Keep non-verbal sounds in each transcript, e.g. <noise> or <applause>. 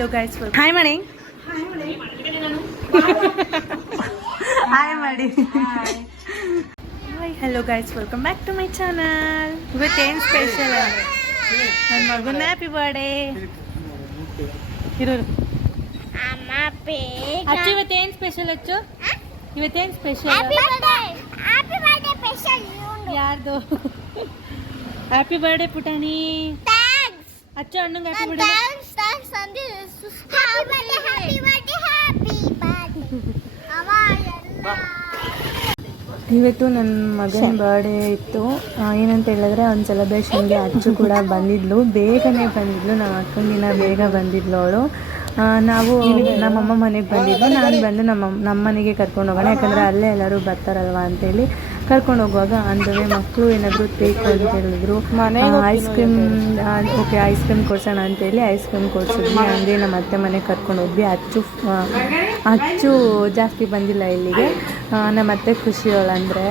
Hello guys hi ಮಾಡಿ hi ಮಾಡಿ hi hello guys welcome back to my channel ಇವತ್ತು ಏನು ಸ್ಪೆಷಲ್ ನನ್ನ ಮಗನ ಹ್ಯಾಪಿ ಬರ್ಡೇ ಇರೋರು. ಅಚ್ಚು ಇವತ್ತೇನು ಸ್ಪೆಷಲ್ ಅಚ್ಚು? ಇವತ್ತೇನು special happy birthday happy birthday special ಯಾರ್ದು? ಹ್ಯಾಪಿ ಬರ್ಡೇ ಪುಟಾಣಿ. ಥ್ಯಾಂಕ್ಸ್ ಅಚ್ಚು ಅಣ್ಣಂಗೆ ಹ್ಯಾಪಿ ಬರ್ಡೇ ಇವತ್ತು ನನ್ನ ಮಗನ ಬರ್ಡೇ ಇತ್ತು. ಏನಂತ ಹೇಳಿದ್ರೆ ಒಂದು ಸೆಲೆಬ್ರೇಷನ್ಗೆ ಅಚ್ಚು ಕೂಡ ಬಂದಿದ್ಲು. ಬೇಗನೆ ಬಂದಿದ್ಲು. ನಮ್ಮ ಅಕ್ಕನ ದಿನ ಬೇಗ ಬಂದಿದ್ಲು ಅವಳು. ನಾವು ನಮ್ಮಮ್ಮ ಮನೆಗೆ ಬಂದಿದ್ಲು. ನಾನು ಬಂದು ನಮ್ಮ ನಮ್ಮ ಮನೆಗೆ ಕರ್ಕೊಂಡು ಹೋಗೋಣ. ಯಾಕಂದರೆ ಅಲ್ಲೇ ಎಲ್ಲರೂ ಬರ್ತಾರಲ್ವ ಅಂತೇಳಿ. ಕರ್ಕೊಂಡು ಹೋಗುವಾಗ ಅಂದರೆ ಮಕ್ಕಳು ಏನಾದರೂ ಬೇಕು ಅಂತ ಹೇಳಿದ್ರು ice cream okay ice cream ಕೊಡ್ಸೋಣ ಅಂತೇಳಿ ಐಸ್ ಕ್ರೀಮ್ ಕೊಡ್ಸಿದ್ವಿ. ಹಂಗೆ ನಮ್ಮ ಅತ್ತೆ ಮನೆ ಕರ್ಕೊಂಡು ಹೋದ್ವಿ. ಅಚ್ಚು ಅಚ್ಚು ಜಾಸ್ತಿ ಬಂದಿಲ್ಲ ಇಲ್ಲಿಗೆ. ನಮ್ಮ ಅತ್ತೆ ಅಂದರೆ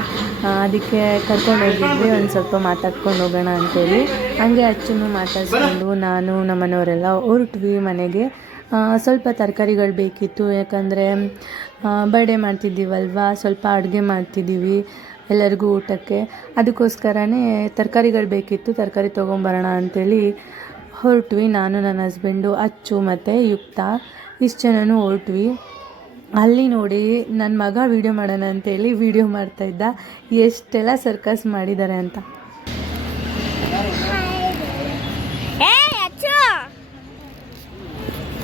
ಅದಕ್ಕೆ ಕರ್ಕೊಂಡು ಹೋಗಿದ್ವಿ. ಒಂದು ಸ್ವಲ್ಪ ಮಾತಾಡ್ಕೊಂಡು ಹೋಗೋಣ ಅಂತೇಳಿ ಹಂಗೆ ಅಚ್ಚನ್ನು ಮಾತಾಡ್ಕೊಂಡು ನಾನು, ನಮ್ಮ ಮನೆಯವರೆಲ್ಲ ಹೊರಟ್ವಿ ಮನೆಗೆ. ಸ್ವಲ್ಪ ತರಕಾರಿಗಳು ಬೇಕಿತ್ತು. ಯಾಕಂದರೆ ಬರ್ಡೇ ಮಾಡ್ತಿದ್ದೀವಲ್ವ? ಸ್ವಲ್ಪ ಅಡುಗೆ ಮಾಡ್ತಿದ್ದೀವಿ. ಎಲ್ಲರಿಗೂ ಊಟಕ್ಕೆ. ಅದಕ್ಕೋಸ್ಕರನೇ ತರಕಾರಿಗಳು ಬೇಕಿತ್ತು ತರಕಾರಿ ತೊಗೊಂಬರೋಣ ಅಂಥೇಳಿ ಹೊರಟ್ವಿ. ನಾನು ನನ್ನ ಹಸ್ಬೆಂಡು ಅಚ್ಚು ಮತ್ತು ಯುಕ್ತ. ಇಷ್ಟು ಜನನೂ ಹೊರಟ್ವಿ. ಅಲ್ಲಿ ನೋಡಿ ನನ್ನ ಮಗ ವೀಡಿಯೋ ಮಾಡೋಣ ಅಂತೇಳಿ ವೀಡಿಯೋ ಮಾಡ್ತಾಯಿದ್ದ ಎಷ್ಟೆಲ್ಲ ಸರ್ಕಸ್ ಮಾಡಿದ್ದಾರೆ ಅಂತ. ಏ ಅಚ್ಚು!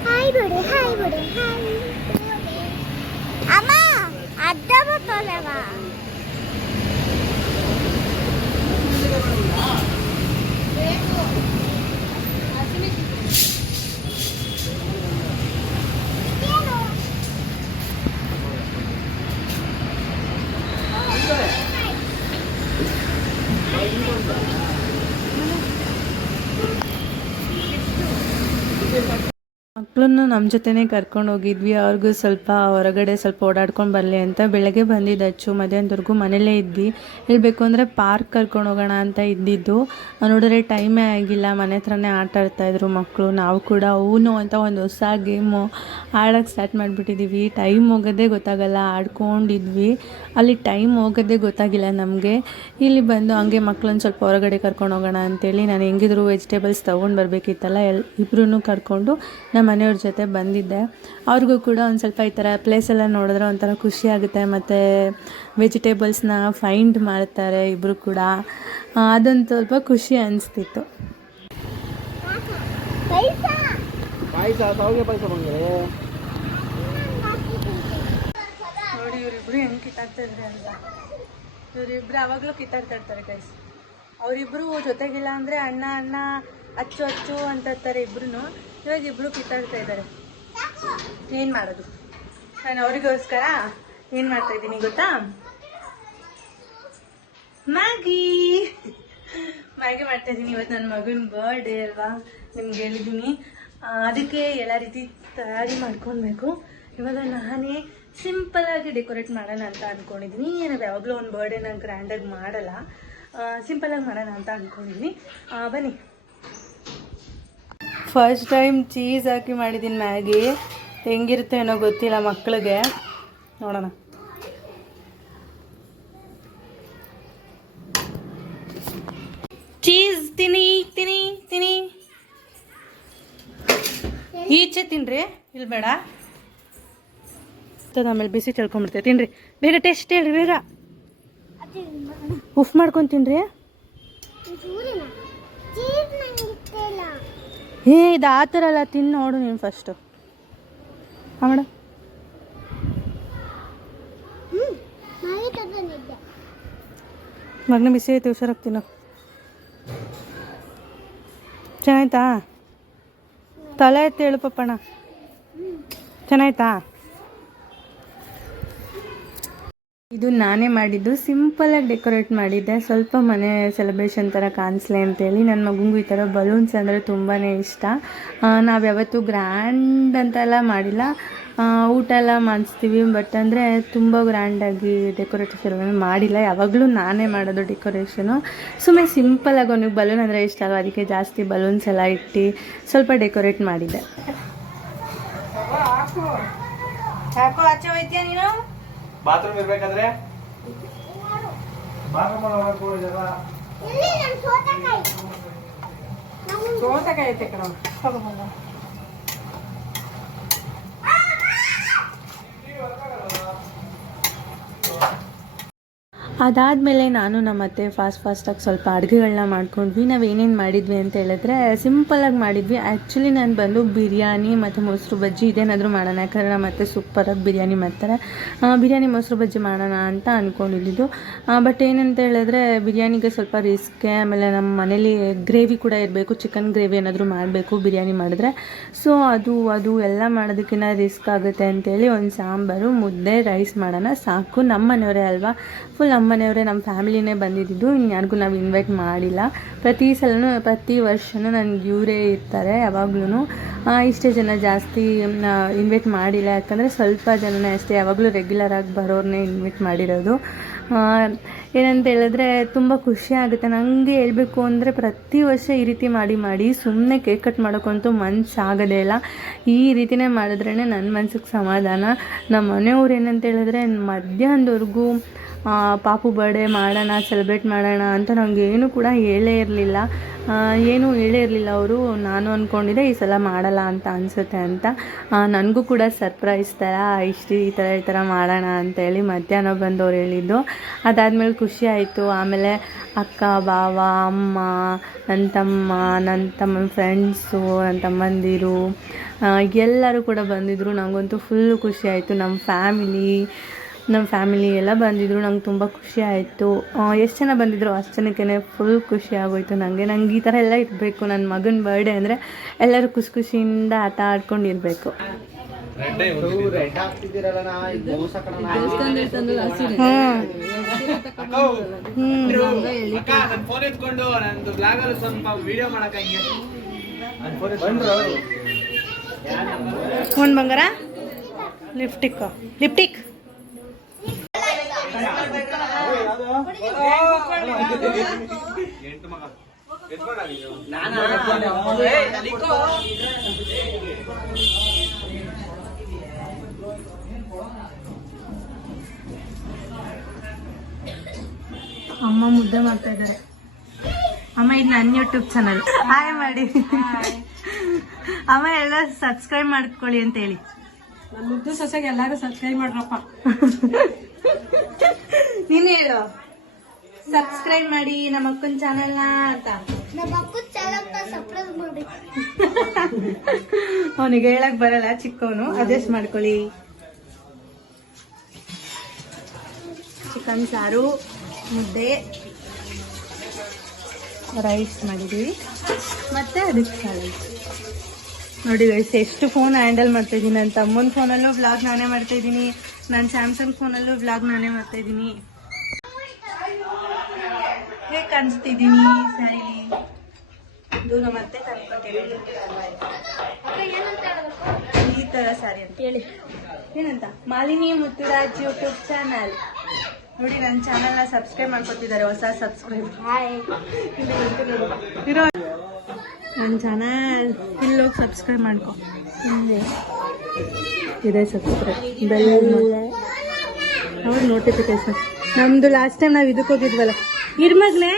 ಹಾಯ್ ಬಿಡು. ಹಾಯ್ ಬಿಡು. ಹಾಯ್ ಅಮ್ಮ ಮಕ್ಕಳನ್ನು ನಮ್ಮ ಜೊತೆನೇ ಕರ್ಕೊಂಡು ಹೋಗಿದ್ವಿ. ಅವ್ರಿಗೂ ಸ್ವಲ್ಪ ಹೊರಗಡೆ ಸ್ವಲ್ಪ ಓಡಾಡ್ಕೊಂಡು ಬರಲಿ ಅಂತ ಬೆಳಗ್ಗೆ ಬಂದಿದ್ದು. ಅಚ್ಚು, ಮಧ್ಯಾಹ್ನದವರೆಗೂ ಮನೇಲೇ ಇದ್ವಿ. ಹೇಳಬೇಕು ಅಂದರೆ ಪಾರ್ಕ್ ಕರ್ಕೊಂಡು ಹೋಗೋಣ ಅಂತ ಇದ್ದಿದ್ದು. ನೋಡಿದ್ರೆ ಟೈಮೇ ಆಗಿಲ್ಲ. ಮನೆ ಹತ್ರನೇ ಆಟ ಆಡ್ತಾಯಿದ್ರು ಮಕ್ಕಳು ನಾವು ಕೂಡ ಅವನು ಅಂತ ಒಂದು ಹೊಸ ಗೇಮು ಆಡೋಕ್ಕೆ ಸ್ಟಾರ್ಟ್ ಮಾಡಿಬಿಟ್ಟಿದ್ದೀವಿ ಟೈಮ್ ಹೋಗೋದೇ ಗೊತ್ತಾಗಲ್ಲ. ಆಡ್ಕೊಂಡಿದ್ವಿ. ಅಲ್ಲಿ ಟೈಮ್ ಹೋಗೋದೇ ಗೊತ್ತಾಗಿಲ್ಲ ನಮಗೆ. ಇಲ್ಲಿ ಬಂದು ಹಂಗೆ ಮಕ್ಕಳನ್ನ ಸ್ವಲ್ಪ ಹೊರಗಡೆ ಕರ್ಕೊಂಡು ಹೋಗೋಣ ಅಂತೇಳಿ ನಾನು ಹೆಂಗಿದ್ರು ವೆಜಿಟೇಬಲ್ಸ್ ತೊಗೊಂಡು ಬರಬೇಕಿತ್ತಲ್ಲ. ಎಲ್ ಇಬ್ಬರೂ ಕರ್ಕೊಂಡು ನಮ್ಮ ಮನೆಯವ್ರ ಜೊತೆ ಬಂದಿದ್ದೆ. ಅವ್ರಿಗೂ ಕೂಡ ಒಂದು ಸ್ವಲ್ಪ ಈ ಥರ ಪ್ಲೇಸೆಲ್ಲ ನೋಡಿದ್ರೆ ಒಂಥರ ಖುಷಿ ಆಗುತ್ತೆ. ಮತ್ತು ವೆಜಿಟೇಬಲ್ಸ್ನ ಫೈಂಡ್ ಮಾಡ್ತಾರೆ ಇಬ್ಬರು ಕೂಡ. ಅದೊಂದು ಸ್ವಲ್ಪ ಖುಷಿ ಅನಿಸ್ತಿತ್ತು. ನೋಡಿ ಇವರಿಬ್ರು ಹೆಂಗೆ ಕಿತ್ತಾಡ್ತಾ ಇದ್ರೆ ಅಂತ. ಇವರಿಬ್ರು ಅವಾಗಲೂ ಕಿತ್ತಾಡ್ತಾ ಇರ್ತಾರೆ ಗೈಸ್ ಅವರಿಬ್ರು ಜೊತೆಗಿಲ್ಲ ಅಂದರೆ ಅಣ್ಣ ಅಣ್ಣ ಅಚ್ಚು ಅಚ್ಚು ಅಂತ ಇರ್ತಾರೆ ಇಬ್ರು ಇವಾಗ ಇಬ್ರು ಕಿತ್ತಾಡ್ತಾ ಇದ್ದಾರೆ. ಏನು ಮಾಡೋದು? ನಾನು ಅವರಿಗೋಸ್ಕರ ಏನು ಮಾಡ್ತಾ ಇದ್ದೀನಿ ಗೊತ್ತಾ? ಮ್ಯಾಗಿ. ಮ್ಯಾಗಿ ಮಾಡ್ತಾ ಇದ್ದೀನಿ. ಇವತ್ತು ನನ್ನ ಮಗನ ಬರ್ಡೇ ಅಲ್ವಾ? ನಿಮ್ಗೆ ಹೇಳಿದ್ದೀನಿ. ಅದಕ್ಕೆ ಎಲ್ಲ ರೀತಿ ತಯಾರಿ ಮಾಡ್ಕೊಳ್ಬೇಕು. ಇವಾಗ ನಾನೇ ಸಿಂಪಲ್ ಆಗಿ ಡೆಕೋರೇಟ್ ಮಾಡೋಣ ಅಂತ ಅನ್ಕೊಂಡಿದ್ದೀನಿ. ಏನಾದ್ರು ಯಾವಾಗಲೂ ಒಂದು ಬರ್ಡೇನ ಗ್ರ್ಯಾಂಡಾಗಿ ಮಾಡಲ್ಲ. ಸಿಂಪಲ್ ಆಗಿ ಮಾಡೋಣ ಅಂತ ಅನ್ಕೊಂಡಿದ್ದೀನಿ. ಬನ್ನಿ. ಫಸ್ಟ್ ಟೈಮ್ ಚೀಸ್ ಹಾಕಿ ಮಾಡಿದ್ದೀನಿ ಮ್ಯಾಗಿ. ಹೆಂಗಿರುತ್ತೆ ಏನೋ ಗೊತ್ತಿಲ್ಲ ಮಕ್ಕಳಿಗೆ ನೋಡೋಣ. ಚೀಸ್ ತಿನ್ನಿ ತಿನ್ನಿ ತಿನ್ನಿ. ಈಚೆ ತಿನ್ರಿ ಇಲ್ಲಿ ಬೇಡ. ಆಮೇಲೆ ಬಿಸಿ ಚಳ್ಕೊಂಬಿಡ್ತೇವೆ ತಿನ್ರಿ. ಬೇಗ ಟೇಸ್ಟ್ ಹೇಳ್ರಿ ಬೇಗ. ಉಫ್ ಮಾಡ್ಕೊಂಡು ತಿನ್ರಿ ಚೂರಿನ ಚೀಸ್ ನಂಗೆ ಇತ್ತಿಲ್ಲ ಏ ಇದು ಆ ಥರ ಅಲ್ಲ ತಿನ್ನು ನೋಡು ನೀನು ಫಸ್ಟು ಹಾಂ ಮೇಡಮ್ ಮಗನ ಬಿಸಿ ಐತೆ ಹುಷಾರಾಗ್ತೀನೋ ಚೆನ್ನಾಯ್ತಾ? ತಲೆ ಎತ್ತಿ ಹೇಳು ಪಪ್ಪಣ್ಣ. ಚೆನ್ನಾಯ್ತಾ? ಇದು ನಾನೇ ಮಾಡಿದ್ದು ಸಿಂಪಲಾಗಿ ಡೆಕೋರೇಟ್ ಮಾಡಿದ್ದೆ ಸ್ವಲ್ಪ ಮನೆ ಸೆಲೆಬ್ರೇಷನ್ ಥರ ಕಾಣಿಸ್ಲಿ ಅಂತೇಳಿ ನನ್ನ ಮಗುಗೂ ಈ ಥರ ಬಲೂನ್ಸ್ ಅಂದರೆ ತುಂಬಾ ಇಷ್ಟ ನಾವು ಯಾವತ್ತೂ ಗ್ರ್ಯಾಂಡ್ ಅಂತೆಲ್ಲ ಮಾಡಿಲ್ಲ ಊಟ ಎಲ್ಲ ಮಾಡಿಸ್ತೀವಿ ಬಟ್ ಅಂದರೆ ತುಂಬ ಗ್ರ್ಯಾಂಡಾಗಿ ಸೆಲೆಬ್ರೇಷನ್ ಮಾಡಿಲ್ಲ ಯಾವಾಗಲೂ ನಾನೇ ಮಾಡೋದು ಡೆಕೋರೇಷನು ಸುಮ್ಮನೆ ಸಿಂಪಲಾಗಿ ಅವನಿಗೆ ಬಲೂನ್ ಅಂದರೆ ಇಷ್ಟ ಅಲ್ವ ಅದಕ್ಕೆ ಜಾಸ್ತಿ ಬಲೂನ್ಸ್ ಎಲ್ಲ ಇಟ್ಟು ಸ್ವಲ್ಪ ಡೆಕೋರೇಟ್ ಹೋಯ್ತೀಯ ನೀನು ಬಾತ್ರೂಮ್ ಇರ್ಬೇಕಾದ್ರೆ? ಬಾತ್ರೂಮ್ ಸೋತಕಾಯಿ? ಐತೆ ಕಣ. ಅದಾದಮೇಲೆ ನಾನು ನಮ್ಮ ಅತ್ತೆ ಫಾಸ್ಟ್ ಫಾಸ್ಟಾಗಿ ಸ್ವಲ್ಪ ಅಡುಗೆಗಳನ್ನ ಮಾಡ್ಕೊಂಡ್ವಿ. ನಾವು ಏನೇನು ಮಾಡಿದ್ವಿ ಅಂತ ಹೇಳಿದ್ರೆ ಸಿಂಪಲಾಗಿ ಮಾಡಿದ್ವಿ. ಆ್ಯಕ್ಚುಲಿ ನಾನು ಬಂದು ಬಿರಿಯಾನಿ ಮತ್ತು ಮೊಸರು ಬಜ್ಜಿ ಇದೇನಾದರೂ ಮಾಡೋಣ. ಯಾಕಂದರೆ ನಮ್ಮ ಅತ್ತೆ ಸೂಪರಾಗಿ ಬಿರಿಯಾನಿ ಮಾಡ್ತಾರೆ. ಬಿರಿಯಾನಿ ಮೊಸರು ಬಜ್ಜಿ ಮಾಡೋಣ ಅಂತ ಅಂದ್ಕೊಂಡಿದ್ದು ಬಟ್ ಏನಂತ ಹೇಳಿದ್ರೆ, ಬಿರಿಯಾನಿಗೆ ಸ್ವಲ್ಪ ರಿಸ್ಕೆ ಆಮೇಲೆ ನಮ್ಮ ಮನೇಲಿ ಗ್ರೇವಿ ಕೂಡ ಇರಬೇಕು. ಚಿಕನ್ ಗ್ರೇವಿ ಏನಾದರೂ ಮಾಡಬೇಕು, ಬಿರಿಯಾನಿ ಮಾಡಿದ್ರೆ. ಸೊ ಅದು ಅದು ಎಲ್ಲ ಮಾಡೋದಕ್ಕಿಂತ ರಿಸ್ಕ್ ಆಗುತ್ತೆ ಅಂತೇಳಿ ಒಂದು ಸಾಂಬಾರು, ಮುದ್ದೆ ರೈಸ್ ಮಾಡೋಣ. ಸಾಕು. ನಮ್ಮ ಮನೆಯವರೇ ಅಲ್ವಾ ಫುಲ್ ನಮ್ಮ ಮನೆಯವರೇ ನಮ್ಮ ಫ್ಯಾಮಿಲಿನೇ ಬಂದಿದ್ದು ಇನ್ಯಾರಿಗೂ ನಾವು ಇನ್ವೈಟ್ ಮಾಡಿಲ್ಲ. ಪ್ರತಿ ಸಲನೂ, ಪ್ರತಿ ವರ್ಷವೂ ನನಗೆ ಇವರೇ ಇರ್ತಾರೆ ಯಾವಾಗ್ಲೂ ಇಷ್ಟೇ ಜನ ಜಾಸ್ತಿ ಇನ್ವೈಟ್ ಮಾಡಿಲ್ಲ. ಯಾಕಂದರೆ ಸ್ವಲ್ಪ ಜನನೇ ಅಷ್ಟೇ, ಯಾವಾಗಲೂ ರೆಗ್ಯುಲರಾಗಿ ಬರೋರನ್ನೇ ಇನ್ವೈಟ್ ಮಾಡಿರೋದು. ಏನಂತ ಹೇಳಿದ್ರೆ ತುಂಬ ಖುಷಿ ಆಗುತ್ತೆ. ನನಗೆ ಹೇಳಬೇಕು ಅಂದರೆ ಪ್ರತಿ ವರ್ಷ ಈ ರೀತಿ ಮಾಡಿ ಮಾಡಿ ಸುಮ್ಮನೆ ಕೇಕ್ ಕಟ್ ಮಾಡೋಕ್ಕಂತೂ ಮನ್ಸು ಆಗೋದೇ ಇಲ್ಲ. ಈ ರೀತಿನೇ ಮಾಡಿದ್ರೇ ನನ್ನ ಮನ್ಸಿಗೆ ಸಮಾಧಾನ. ನಮ್ಮ ಮನೆಯವ್ರು ಏನಂತ ಹೇಳಿದ್ರೆ ಮಧ್ಯಾಹ್ನದವರೆಗೂ ಪಾಪು ಬರ್ಡೇ ಮಾಡೋಣ ಸೆಲೆಬ್ರೇಟ್ ಮಾಡೋಣ ಅಂತ ನನಗೆ ಏನು ಕೂಡ ಹೇಳೇ ಇರಲಿಲ್ಲ. ಏನೂ ಹೇಳೇ ಇರಲಿಲ್ಲ ಅವರು. ನಾನು ಅಂದ್ಕೊಂಡಿದ್ದೆ ಈ ಸಲ ಮಾಡಲ್ಲ ಅಂತ ಅನಿಸುತ್ತೆ ಅಂತ. ನನಗೂ ಕೂಡ ಸರ್ಪ್ರೈಸ್ ಥರ ಇಷ್ಟು ಈ ಥರ ಈ ಥರ ಮಾಡೋಣ ಅಂತೇಳಿ ಮಧ್ಯಾಹ್ನ ಬಂದವ್ರು ಹೇಳಿದ್ದು. ಅದಾದಮೇಲೆ ಖುಷಿ ಆಯಿತು. ಆಮೇಲೆ ಅಕ್ಕ ಬಾವ ಅಮ್ಮ ನನ್ನ ತಮ್ಮ ನನ್ನ ತಮ್ಮನ ಫ್ರೆಂಡ್ಸು ನನ್ನ ತಮ್ಮಂದಿರು ಎಲ್ಲರೂ ಕೂಡ ಬಂದಿದ್ದರು ನನಗಂತೂ ಫುಲ್ಲು ಖುಷಿ ಆಯಿತು. ನಮ್ಮ ಫ್ಯಾಮಿಲಿ ನಮ್ಮ ಫ್ಯಾಮಿಲಿ ಎಲ್ಲ ಬಂದಿದ್ದರು ನಂಗೆ ತುಂಬ ಖುಷಿ ಆಯಿತು ಎಷ್ಟು ಜನ ಬಂದಿದ್ರು ಅಷ್ಟು ಜನಕ್ಕೆ ಫುಲ್ ಖುಷಿ ಆಗೋಯ್ತು ನನಗೆ ನಂಗೆ ಈ ಥರ ಎಲ್ಲ ಇರಬೇಕು ನನ್ನ ಮಗನ ಬರ್ಡೇ ಅಂದರೆ ಎಲ್ಲರೂ ಖುಷಿ ಖುಷಿಯಿಂದ ಆಟ ಆಡ್ಕೊಂಡು ಫೋನ್ ಬಂಗಾರ ಲಿಫ್ಟಿಕ್ ಲಿಫ್ಟಿಕ್ ಎಂಟು ಮಗ ಎತ್ಕೊಂಡ ನೀನು ಅಮ್ಮ ಮುದ್ದೆ ಮಾಡ್ತಾ ಇದ್ದಾರೆ. ಅಮ್ಮ ಇದು ನನ್ನ ಯೂಟ್ಯೂಬ್ ಚಾನಲ್ ಹಾಯ್ ಮಾಡಿ. ಅಮ್ಮ ಎಲ್ಲ ಸಬ್ಸ್ಕ್ರೈಬ್ ಮಾಡ್ಕೊಳ್ಳಿ ಅಂತ ಹೇಳಿ. ಮುದ್ದು ಸೊಸೆಗೆ ಎಲ್ಲಾರು ಸಬ್ಸ್ಕ್ರೈಬ್ ಮಾಡ್ರಪ್ಪ. <laughs> ನೀನು ಹೇಳು. ಸಬ್ಸ್ಕ್ರೈಬ್ ಮಾಡಿ ನಮ್ಮ ಅಕ್ಕನ ನ ಅಂತ. ನಮ್ಮ ಮಾಡಿ. <laughs> ಅವನಿಗೆ ಹೇಳಕ್ ಬರಲ್ಲ ಚಿಕ್ಕವನು. ಅಡ್ಜಸ್ಟ್ ಮಾಡ್ಕೊಳ್ಳಿ. ಚಿಕನ್ ಸಾರು ಮುದ್ದೆ ರೈಸ್ ಮಾಡಿದ್ದೀವಿ ಮತ್ತೆ ಅದಕ್ಕೆ ಸಾರು ನೋಡಿ ಗೈಸ್ ಎಷ್ಟು ಫೋನ್ ಹ್ಯಾಂಡಲ್ ಮಾಡ್ತಾ ಇದ್ದೀನಿ ನನ್ನ ತಮ್ಮನ ಫೋನಲ್ಲೂ ಬ್ಲಾಗ್ ನಾನೇ ಮಾಡ್ತಾ ಇದ್ದೀನಿ ನನ್ನ ಸ್ಯಾಮ್ಸಂಗ್ ಫೋನಲ್ಲೂ ಬ್ಲಾಗ್ ನಾನೇ ಮಾಡ್ತಾ ಇದ್ದೀನಿ ಹೇಗೆ ಕಾಣಿಸ್ತಿದ್ದೀನಿ ಸ್ಯಾರಿಲಿ ಇದು ನಮ್ಮ ಅತ್ತೆ ಈ ತರ ಸಾರಿ ಅಂತ. ಹೇಳಿ. ಏನಂತ? Malini Muthuraj YouTube channel. ನೋಡಿ ನನ್ನ ಚಾನಲ್ನ ಸಬ್ಸ್ಕ್ರೈಬ್ ಮಾಡ್ಕೊತಿದ್ದಾರೆ ಹೊಸ ಸಬ್ಸ್ಕ್ರೈಬ್ ಇರೋ ನನ್ನ ಚಾನಲ್ ಇಲ್ಲೋಗಿ ಸಬ್ಸ್ಕ್ರೈಬ್ ಮಾಡ್ಕೊ. ಇದೆ. ಸಬ್ಸ್ಕ್ರೈಬ್ ಬೆಲ್ಲ ಅವ್ರ ನೋಟಿಫಿಕೇಶನ್. ನಮ್ದು ಲಾಸ್ಟ್ ಟೈಮ್ ನಾವು ಇದಕ್ಕೆ ಹೋಗಿದ್ವಲ್ಲ. ಇರ್ಮಗ್ಲೇ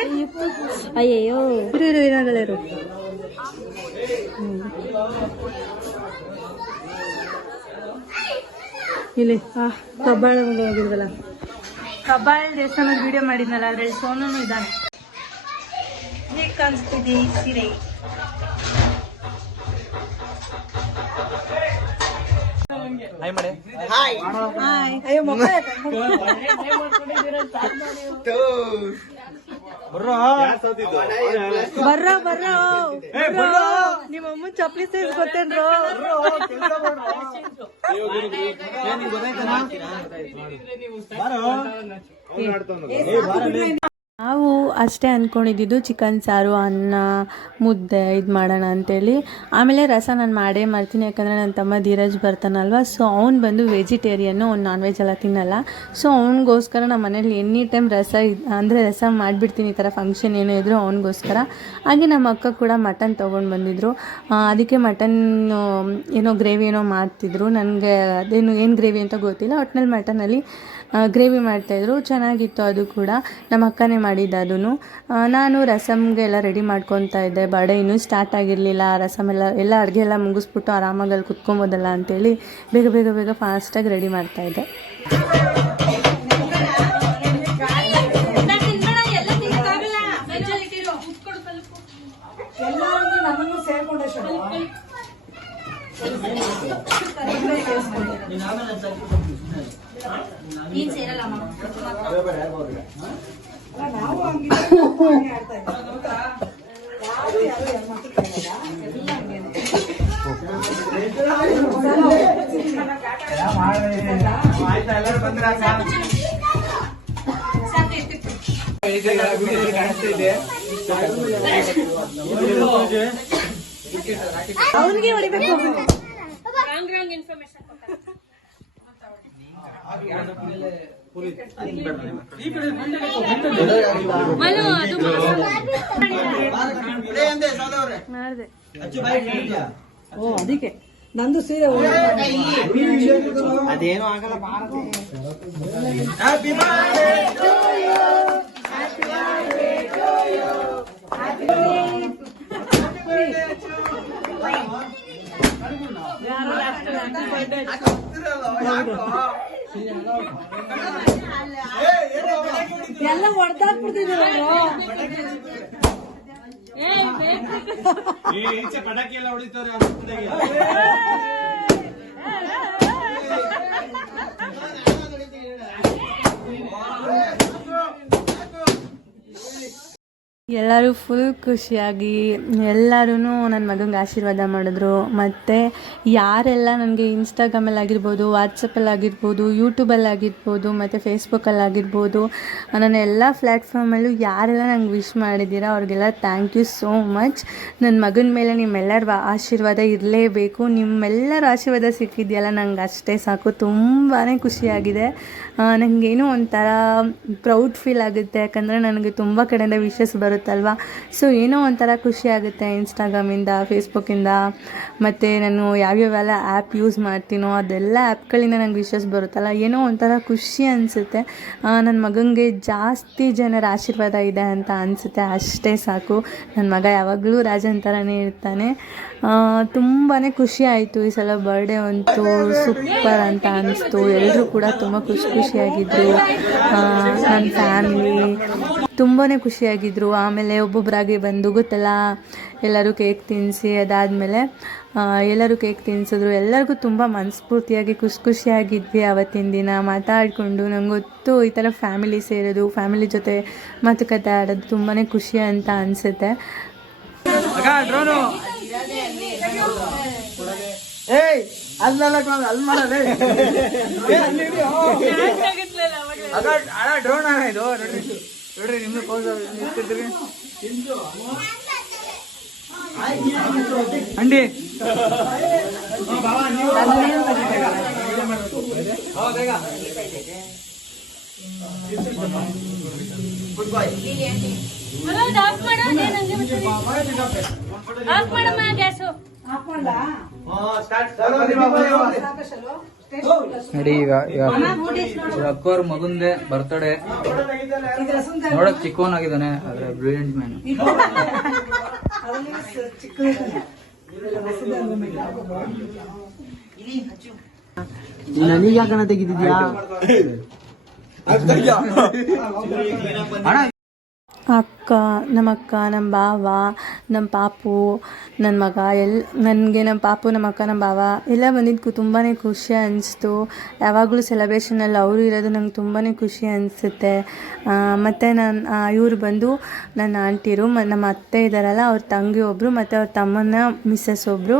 ಅಯ್ಯಯ್ಯೋ. ಇರು ಇರು ಇಲ್ಲಿ ಆ ಕಬ್ಬಾಳ ಹೋಗಿದ್ವಲ್ಲ. ಕಬ್ಬಾಳ ದೇವಸ್ಥಾನದ ವಿಡಿಯೋ ಮಾಡಿದ್ನಲ್ಲ ಅದ್ರಲ್ಲಿ ಸೋನೂ ಇದ್ದಾನೆ. ಹೇಗೆ ಕಾಣಿಸ್ತಿದೆ ಸೀರೆ. ಹಾಯ್ ಮಾಡಿ ಹಾಯ್ ಅಯ್ಯೋ ಮಕ್ಕಳ ಬರ್ರ. ಬರ್ರ ನಿಮ್ಮ ಅಮ್ಮ ಚಪ್ಪಲಿ ಸೈಜ್ ಗೊತ್ತೇನ್ರೋ ಬಾರೋ. ನಾವು ಅಷ್ಟೇ ಅಂದ್ಕೊಂಡಿದ್ದು ಚಿಕನ್ ಸಾರು, ಅನ್ನ, ಮುದ್ದೆ ಇದು ಮಾಡೋಣ ಅಂತೇಳಿ. ಆಮೇಲೆ ರಸ ನಾನು ಮಾಡೇ ಮಾಡ್ತೀನಿ, ಯಾಕಂದರೆ ನನ್ನ ತಮ್ಮ ಧೀರಜ್ ಬರ್ತಾನಲ್ವ ಸೊ ಅವ್ನು ಬಂದು ವೆಜಿಟೇರಿಯನ್ನು ಅವ್ನು ನಾನ್ ವೆಜ್ ಎಲ್ಲ ತಿನ್ನಲ್ಲ. ಸೊ ಅವ್ನಿಗೋಸ್ಕರ ನಮ್ಮ ಮನೇಲಿ ಎನಿ ಟೈಮ್ ರಸ ಅಂದರೆ ರಸ ಮಾಡಿಬಿಡ್ತೀನಿ ಈ ಥರ ಫಂಕ್ಷನ್ ಏನೋ ಇದ್ದರೂ ಅವನಿಗೋಸ್ಕರ. ಹಾಗೆ ನಮ್ಮ ಅಕ್ಕ ಕೂಡ ಮಟನ್ ತೊಗೊಂಡು ಬಂದಿದ್ದರು ಅದಕ್ಕೆ ಮಟನ್, ಏನೋ ಗ್ರೇವಿ ಏನೋ ಮಾಡ್ತಿದ್ರು. ನನಗೆ ಅದೇನು, ಏನು ಗ್ರೇವಿ ಅಂತ ಗೊತ್ತಿಲ್ಲ ಒಟ್ಟಿನಲ್ಲಿ ಮಟನಲ್ಲಿ ಗ್ರೇವಿ ಮಾಡ್ತಾಯಿದ್ರು ಚೆನ್ನಾಗಿತ್ತು ಅದು ಕೂಡ. ನಮ್ಮ ಅಕ್ಕನೇ ಮಾಡಿದ್ದು ಅದೂ ನಾನು ರಸಮ್ಗೆ ಎಲ್ಲ ರೆಡಿ ಮಾಡ್ಕೊತಾ ಇದ್ದೆ. ಬಡ ಇನ್ನೂ ಸ್ಟಾರ್ಟ್ ಆಗಿರಲಿಲ್ಲ. ರಸಮ್ ಎಲ್ಲ ಎಲ್ಲ ಅಡುಗೆ ಎಲ್ಲ ಮುಗಿಸ್ಬಿಟ್ಟು ಆರಾಮಾಗಿ ಅಲ್ಲಿ ಕುತ್ಕೊಬೋದಲ್ಲ ಅಂತೇಳಿ ಬೇಗ ಬೇಗ ಬೇಗ ಫಾಸ್ಟಾಗಿ ರೆಡಿ ಮಾಡ್ತಾಯಿದ್ದೆ ಆಯ್ತಾ ಎಲ್ಲರೂ ರಾಂಗ್ ರಾಂಗ್ ಮಾಡಿದೆ ಓ ಅದಕ್ಕೆ ನಂದು ಸೀರೆ ಅದೇನು ಆಗಲ್ಲ ಎಲ್ಲ ಹೊಡೆದಾಕ್ಬಿಡ್ತಿದ್ದೀರ ಈಚೆ ಪಟಾಕಿ ಎಲ್ಲ ಹೊಡಿತಾರೆ ಎಲ್ಲರೂ ಫುಲ್ ಖುಷಿಯಾಗಿ ಎಲ್ಲರೂ ನನ್ನ ಮಗಂಗೆ ಆಶೀರ್ವಾದ ಮಾಡಿದ್ರು. ಮತ್ತು ಯಾರೆಲ್ಲ ನನಗೆ ಇನ್ಸ್ಟಾಗ್ರಾಮಲ್ಲಿ ಆಗಿರ್ಬೋದು ವಾಟ್ಸಪ್ಪಲ್ಲಿ ಆಗಿರ್ಬೋದು ಯೂಟ್ಯೂಬಲ್ಲಿ ಆಗಿರ್ಬೋದು ಮತ್ತು ಫೇಸ್ಬುಕ್ಕಲ್ಲಿ ಆಗಿರ್ಬೋದು ನನ್ನ ಎಲ್ಲ ಪ್ಲ್ಯಾಟ್ಫಾರ್ಮಲ್ಲೂ ಯಾರೆಲ್ಲ ನಂಗೆ ವಿಶ್ ಮಾಡಿದ್ದೀರಾ ಅವ್ರಿಗೆಲ್ಲ ಥ್ಯಾಂಕ್ ಯು ಸೋ ಮಚ್ ನನ್ನ ಮಗನ ಮೇಲೆ ನಿಮ್ಮೆಲ್ಲರ ಆಶೀರ್ವಾದ ಇರಲೇಬೇಕು. ನಿಮ್ಮೆಲ್ಲರ ಆಶೀರ್ವಾದ ಸಿಕ್ಕಿದೆಯಲ್ಲ, ನಂಗೆ ಅಷ್ಟೇ ಸಾಕು. ತುಂಬಾ ಖುಷಿಯಾಗಿದೆ. ನನಗೇನು ಒಂಥರ ಪ್ರೌಡ್ ಫೀಲ್ ಆಗುತ್ತೆ. ಯಾಕಂದರೆ ನನಗೆ ತುಂಬ ಕಡೆಯಿಂದ ವಿಶಸ್ ಬರುತ್ತಲ್ವ ಸೊ ಏನೋ ಒಂಥರ ಖುಷಿ ಆಗುತ್ತೆ ಇನ್ಸ್ಟಾಗ್ರಾಮಿಂದ ಫೇಸ್ಬುಕ್ಕಿಂದ ಮತ್ತು ನಾನು ಯಾವ್ಯಾವೆಲ್ಲ ಆ್ಯಪ್ ಯೂಸ್ ಮಾಡ್ತೀನೋ, ಅದೆಲ್ಲ ಆ್ಯಪ್ಗಳಿಂದ ನಂಗೆ ವಿಶಸ್ ಬರುತ್ತಲ್ಲ, ಏನೋ ಒಂಥರ ಖುಷಿ ಅನಿಸುತ್ತೆ. ನನ್ನ ಮಗನಿಗೆ ಜಾಸ್ತಿ ಜನರ ಆಶೀರ್ವಾದ ಇದೆ ಅಂತ ಅನಿಸುತ್ತೆ, ಅಷ್ಟೇ ಸಾಕು. ನನ್ನ ಮಗ ಯಾವಾಗಲೂ ರಾಜನ್ ಥರನೇ ಇರ್ತಾನೆ. ತುಂಬಾ ಖುಷಿ ಆಯಿತು ಈ ಸಲ ಬರ್ಡೇ ಅಂತೂ ಸೂಪರ್ ಅಂತ ಅನಿಸ್ತು. ಎಲ್ಲರೂ ಕೂಡ ತುಂಬ ಖುಷಿ ಖುಷಿಯಾಗಿದ್ದರು ನನ್ನ ಫ್ಯಾಮಿಲಿ ತುಂಬಾ ಖುಷಿಯಾಗಿದ್ದರು ಆಮೇಲೆ ಒಬ್ಬೊಬ್ಬರಾಗಿ ಬಂದು ಗೊತ್ತಲ್ಲ, ಎಲ್ಲರೂ ಕೇಕ್ ತಿನ್ನಿಸಿ ಅದಾದಮೇಲೆ ಎಲ್ಲರೂ ಕೇಕ್ ತಿನ್ನಿಸಿದ್ರು ಎಲ್ಲರಿಗೂ ತುಂಬ ಮನಸ್ಫೂರ್ತಿಯಾಗಿ ಖುಷಿ ಖುಷಿಯಾಗಿದ್ವಿ ಆವತ್ತಿನ ದಿನ. ಮಾತಾಡಿಕೊಂಡು ನಂಗೆ ಗೊತ್ತು ಈ ಥರ ಫ್ಯಾಮಿಲಿ ಸೇರೋದು ಫ್ಯಾಮಿಲಿ ಜೊತೆ ಮಾತುಕತೆ ಆಡೋದು ತುಂಬಾ ಖುಷಿ ಅಂತ ಅನಿಸುತ್ತೆ. ಏಯ್ ಅಲ್ಲಲ್ಲ ಅಲ್ಲಿ ಮಾಡಲೇ ಅಣ್ಣ ಡ್ರೋನ್ ಅಣ್ಣ ಇದು ನೋಡ್ರಿ ನೋಡ್ರಿ ನಿಮ್ದು ಪೋಸ್ ನಿಂತಿದ್ರಿ ಅಂಡಿ. ನೋಡಿ ಈಗ ಅಕ್ಕೋರ್ ಮಗುಂದೆ ಬರ್ತಡೆ ನೋಡಕ್ ಚಿಕ್ಕವನಾಗಿದ್ದಾನೆ ಆದ್ರೆ ಬ್ರಿಲಿಯಂಟ್ <laughs> ಮ್ಯಾನ್ ನನಗೆ ಯಾಕಣ ತೆಗಿದಿದ್ಯಾ ಅಣ್ಣ ನಮ್ಮ ಅಕ್ಕ ನಮ್ಮ ಭಾವ ನಮ್ಮ ಪಾಪು ನನ್ನ ಮಗ, ಎಲ್, ನನಗೆ ನಮ್ಮ ಪಾಪು ನಮ್ಮ ಅಕ್ಕ ನಮ್ಮ ಭಾವ ಎಲ್ಲ ಬಂದಿದ್ದು ತುಂಬಾ ಖುಷಿ ಅನಿಸ್ತು. ಯಾವಾಗಲೂ ಸೆಲೆಬ್ರೇಷನಲ್ಲಿ ಅವರು ಇರೋದು ನಂಗೆ ತುಂಬಾ ಖುಷಿ ಅನಿಸುತ್ತೆ. ಮತ್ತು ನಾನು ಇವರು ಬಂದು ನನ್ನ ಆಂಟಿರು, ಮ, ನಮ್ಮ ಅತ್ತೆ ಇದ್ದಾರಲ್ಲ ಅವ್ರ ತಂಗಿ ಒಬ್ಬರು ಮತ್ತು ಅವ್ರ ತಮ್ಮನ ಮಿಸ್ಸಸ್ ಒಬ್ಬರು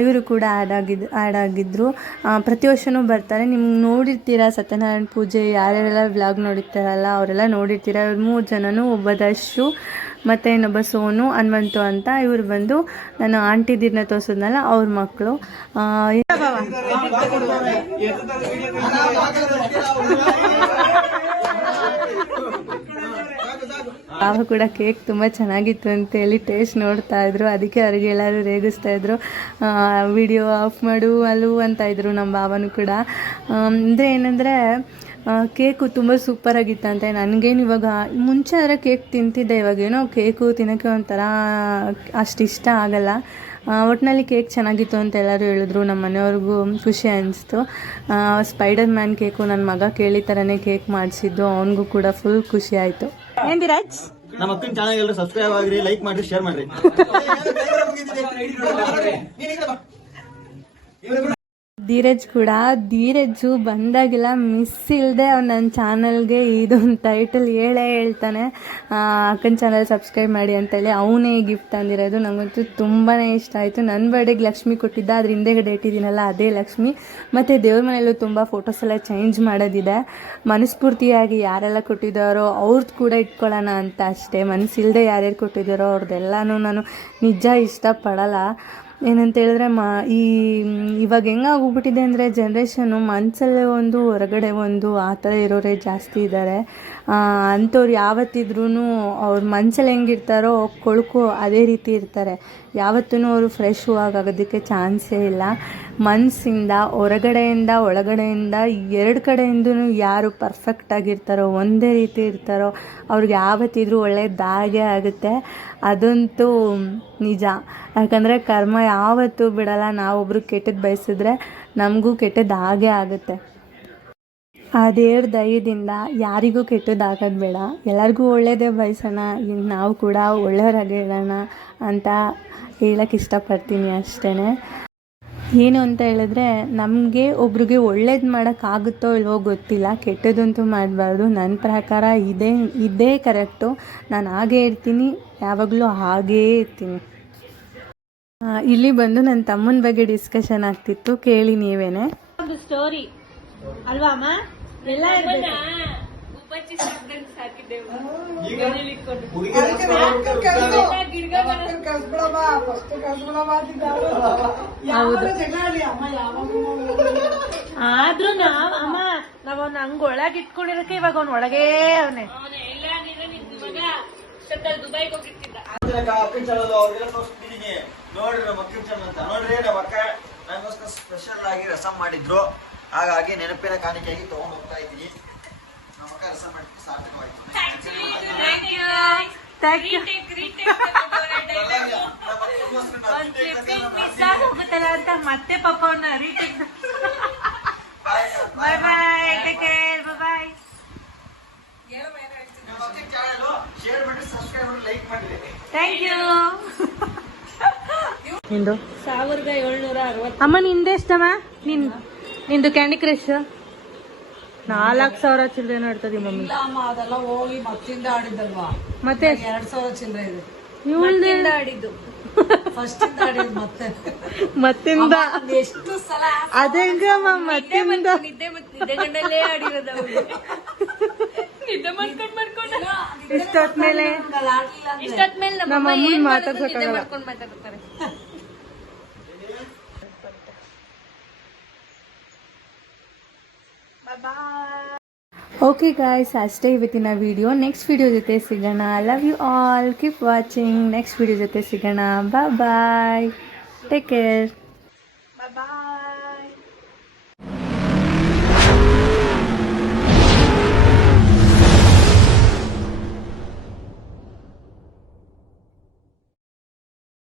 ಇವರು ಕೂಡ ಆ್ಯಡ್ ಆಗಿದ್ದು ಆ್ಯಡ್ ಆಗಿದ್ದರು ಪ್ರತಿ ವರ್ಷವೂ ಬರ್ತಾರೆ. ನಿಮ್ಗೆ ನೋಡಿರ್ತೀರ ಸತ್ಯನಾರಾಯಣ ಪೂಜೆ? ಯಾರ್ಯಾರೆಲ್ಲ ವ್ಲಾಗ್ ನೋಡಿರ್ತಾರಲ್ಲ, ಅವರೆಲ್ಲ ನೋಡಿರ್ತೀರ? ಮೂರು ಜನನೂ ಒಬ್ಬ ದಶು ಮತ್ತು ಇನ್ನೊಬ್ಬ ಸೋನು, ಹನುಮಂತು ಅಂತ ಇವರು ಬಂದು ನಾನು ದಿನ ತೋರಿಸಿದ್ನಲ್ಲ, ಅವ್ರ ಮಕ್ಕಳು ಆವಾಗ ಕೂಡ ಕೇಕ್ ತುಂಬ ಚೆನ್ನಾಗಿತ್ತು ಅಂತೇಳಿ ಟೇಸ್ಟ್ ನೋಡ್ತಾ ಇದ್ರು. ಅದಕ್ಕೆ ಅವ್ರಿಗೆ ಎಲ್ಲರೂ ರೇಗಿಸ್ತಾ ಇದ್ರು. ವಿಡಿಯೋ ಆಫ್ ಮಾಡು, ಅಲ್ಲೂ ಅಂತ ಇದ್ರು ನಮ್ಮ ಭಾವನೂ ಕೂಡ. ಅಂದರೆ ಏನಂದರೆ ಕೇಕು ತುಂಬ ಸೂಪರಾಗಿತ್ತಂತೆ ನನಗೇನು ಇವಾಗ ಮುಂಚೆ ಆದರೆ ಕೇಕ್ ತಿಂತಿದ್ದೆ ಇವಾಗೇನೋ ಕೇಕು ತಿನ್ನೋಕ್ಕೆ ಒಂಥರ ಅಷ್ಟು ಇಷ್ಟ ಆಗಲ್ಲ. ಒಟ್ಟಿನಲ್ಲಿ ಕೇಕ್ ಚೆನ್ನಾಗಿತ್ತು ಅಂತ ಎಲ್ಲರೂ ಹೇಳಿದ್ರು ನಮ್ಮ ಮನೆಯವ್ರಿಗೂ ಖುಷಿ ಅನಿಸ್ತು. ಸ್ಪೈಡರ್ ಮ್ಯಾನ್ ಕೇಕು ನನ್ನ ಮಗ ಕೇಳಿ ಥರನೇ ಕೇಕ್ ಮಾಡಿಸಿದ್ದು ಅವನಿಗೂ ಕೂಡ ಫುಲ್ ಖುಷಿ ಆಯಿತು. ರಾಜ್ ನಮ್ಮ ಅಕ್ಕನ ಚಾನಲ್ ಎಲ್ಲರೂ ಸಬ್ಸ್ಕ್ರೈಬ್ ಆಗ್ರಿ ಲೈಕ್ ಮಾಡ್ರಿ ಶೇರ್ ಮಾಡ್ರಿ. ಧೀರಜ್ ಕೂಡ ಧೀರಜ್ಜು ಬಂದಾಗೆಲ್ಲ ಮಿಸ್ ಇಲ್ಲದೆ ಅವ್ನು ನನ್ನ ಚಾನಲ್ಗೆ ಇದೊಂದು ಟೈಟಲ್ ಹೇಳೇ ಹೇಳ್ತಾನೆ. ಅಕ್ಕನ ಚಾನಲ್ ಸಬ್ಸ್ಕ್ರೈಬ್ ಮಾಡಿ ಅಂತೇಳಿ ಅವನೇ ಗಿಫ್ಟ್ ತಂದಿರೋದು. ನನಗಂತೂ ತುಂಬಾ ಇಷ್ಟ ಆಯಿತು. ನನ್ನ ಬರ್ಡೇಗೆ ಲಕ್ಷ್ಮಿ ಕೊಟ್ಟಿದ್ದ, ಅದ್ರ ಡೇಟ್ ಇಟ್ಟಿದ್ದೀನಲ್ಲ ಅದೇ ಲಕ್ಷ್ಮಿ. ಮತ್ತು ದೇವ್ರ ಮನೆಯಲ್ಲೂ ತುಂಬ ಫೋಟೋಸ್ ಎಲ್ಲ ಚೇಂಜ್ ಮಾಡೋದಿದೆ. ಮನಸ್ಫೂರ್ತಿಯಾಗಿ ಯಾರೆಲ್ಲ ಕೊಟ್ಟಿದ್ದಾರೋ ಅವ್ರದ್ದು ಕೂಡ ಇಟ್ಕೊಳ್ಳೋಣ ಅಂತ ಅಷ್ಟೇ. ಮನಸ್ಸಿಲ್ಲದೆ ಯಾರ್ಯಾರು ಕೊಟ್ಟಿದ್ದಾರೋ ಅವ್ರದ್ದೆಲ್ಲನೂ ನಾನು ನಿಜ ಇಷ್ಟಪಡಲ್ಲ. ಏನಂತ ಹೇಳಿದ್ರೆ ಮ, ಈ, ಇವಾಗ ಹೆಂಗಾಗೋಗ್ಬಿಟ್ಟಿದೆ ಅಂದರೆ ಜನ್ರೇಷನು ಮನಸ್ಸಲ್ಲೇ ಒಂದು, ಹೊರಗಡೆ ಒಂದು ಆ ಥರ ಇರೋರೇ ಜಾಸ್ತಿ ಇದ್ದಾರೆ ಅಂಥವ್ರು ಯಾವತ್ತಿದ್ರೂ ಅವ್ರ ಮನ್ಸಲ್ಲಿ ಹೆಂಗಿರ್ತಾರೋ ಕೊಳುಕು ಅದೇ ರೀತಿ ಇರ್ತಾರೆ. ಯಾವತ್ತೂ ಅವರು ಫ್ರೆಶ್ ಆಗೋದಕ್ಕೆ ಚಾನ್ಸೇ ಇಲ್ಲ. ಮನಸ್ಸಿಂದ ಹೊರಗಡೆಯಿಂದ, ಒಳಗಡೆಯಿಂದ ಎರಡು ಕಡೆಯಿಂದನು ಯಾರು ಪರ್ಫೆಕ್ಟ್ ಆಗಿರ್ತಾರೋ, ಒಂದೇ ರೀತಿ ಇರ್ತಾರೋ, ಅವ್ರಿಗೆ ಯಾವತ್ತಿದ್ರೂ ಒಳ್ಳೆಯದಾಗೇ ಆಗುತ್ತೆ. ಅದಂತೂ ನಿಜ. ಯಾಕಂದರೆ ಕರ್ಮ ಯಾವತ್ತೂ ಬಿಡಲ್ಲ. ನಾವೊಬ್ರು ಕೆಟ್ಟದ್ದು ಬಯಸಿದ್ರೆ ನಮಗೂ ಕೆಟ್ಟದ್ದು ಆಗೇ ಆಗುತ್ತೆ. ಆ ದೇವ್ರ ದಯದಿಂದ ಯಾರಿಗೂ ಕೆಟ್ಟದಾಗೋದು ಬೇಡ. ಎಲ್ಲರಿಗೂ ಒಳ್ಳೆಯದೇ ಬಯಸೋಣ. ನಾವು ಕೂಡ ಒಳ್ಳೆಯವರಾಗಿರೋಣ ಅಂತ ಹೇಳಕ್ಕೆ ಇಷ್ಟಪಡ್ತೀನಿ ಅಷ್ಟೇ ಏನು ಅಂತ ಹೇಳಿದ್ರೆ ನಮಗೆ ಒಬ್ರಿಗೆ ಒಳ್ಳೇದು ಮಾಡೋಕ್ಕಾಗುತ್ತೋ ಇಲ್ವೋ ಗೊತ್ತಿಲ್ಲ. ಕೆಟ್ಟದಂತೂ ಮಾಡಬಾರ್ದು. ನನ್ನ ಪ್ರಕಾರ ಇದೇ ಇದೇ ಕರೆಕ್ಟು ನಾನು ಹಾಗೇ ಇರ್ತೀನಿ. ಯಾವಾಗಲೂ ಹಾಗೇ ಇರ್ತೀನಿ. ಇಲ್ಲಿ ಬಂದು ನನ್ನ ತಮ್ಮನ ಬಗ್ಗೆ ಡಿಸ್ಕಷನ್ ಆಗ್ತಿತ್ತು. ಕೇಳಿ ನೀವೇನೆ? ಒಂದು ಸ್ಟೋರಿ ಅಲ್ವಾ. ಆದ್ರೂ ನಾವ್ ಅಮ್ಮ ನಾವ್ ಅವ್ನ ಹಂಗ ಒಳಗ್ ಇಟ್ಕೊಂಡಿರಕ್ಕೆ ಇವಾಗ ಅವ್ನ ಒಳಗೇ ಅವನೇ. ಅಕ್ಕನ ಚಾನಲ್ ಅವ್ರಿಗೆಲ್ಲ ತೋರಿಸ್ತಿದ್ದೀನಿ ನೋಡ್ರಿ ನಮ್ಮ ಅಕ್ಕನ ಚಾನಲ್ ಅಂತ. ನೋಡ್ರಿ ನಮ್ಮ ಅಕ್ಕ ನನಗೋಸ್ಕರ ಸ್ಪೆಷಲ್ ಆಗಿ ರಸಂ ಮಾಡಿದ್ರು. ಹಾಗಾಗಿ ನೆನಪಿನ ಕಾಣಿಕೆಯಾಗಿ ತಗೊಂಡ್ ಹೋಗ್ತಾ ಇದ್ದೀನಿ. ನಮ್ಮ ರಸಂ ಮಾಡಿದ್ದು ಸಾರ್ಥಕವಾಯ್ತು ಅಂತ ಮತ್ತೆ ಪಾಪ ಅವ್ನ retake bye bye take care bye ನಮ್ಮ ಅಕ್ಕನ ಚಾನಲ್ ಶೇರ್ ಮಾಡಿ ಸಬ್ಸ್ಕ್ರೈಬ್ ಮಾಡಿ ಲೈಕ್ ಮಾಡ್ರಿ ಥ್ಯಾಂಕ್ ಯು ನಿಂದು ಸಾವಿರದ ಏಳ್ನೂರ ಅರವತ್ತು ಅಮ್ಮ ನಿಂದೆಷ್ಟಮ್ಮ ನಿನ್ ನಿಂದು ಕ್ಯಾಂಡಿ ಕ್ರಶ್ ನಾಲ್ಕು ಸಾವಿರ ಚಿಲ್ಲರೆ ಆಡ್ತದಿ ಮಮ್ಮಿ ಅಮ್ಮ ಅದೆಲ್ಲ ಹೋಗಿ ಮತ್ತಿಂದ ಆಡಿದ್ದಲ್ವಾ? ಮತ್ತೆ? ಎರಡ್ ಸಾವಿರ ಚಿಲ್ಲರೆ ಇದೆ. ಇವಳ್ದೆ? ಆಡಿದ್ದು. ಫಸ್ಟ್ ಆಡಿದ್ ಮತ್ತೆ. ಮತ್ತಿಂದ? ಎಷ್ಟು ಸಲ ಅದೇಂಗಮ್ಮ ಮತ್ತಿಂದ? ನಿದ್ದೆ ನಿದ್ದೆ ಗಂಡಲ್ಲೇ ಆಡಿರೋದು ನಿದ್ದೆ ಮಾಡ್ಕೊಂಡ್ ಮಾಡ್ಕೊಂಡು. ಇಷ್ಟೊತ್ಮೇಲೆ ಇಷ್ಟೊತ್ಮೇಲೆ ನಮ್ಮ ಮಾತಾಡ್ಸಕ್ಕಾಗಲ್ಲ. ಓಕೆ ಗಾಯ್ಸ್ ಅಷ್ಟೇ ಇವತ್ತಿನ ವಿಡಿಯೋ ನೆಕ್ಸ್ಟ್ ವಿಡಿಯೋ ಜೊತೆ ಸಿಗೋಣ love you all keep watching next video ಜೊತೆ ಸಿಗೋಣ ಬಾ ಬಾಯ್ ಟೇಕ್ ಕೇರ್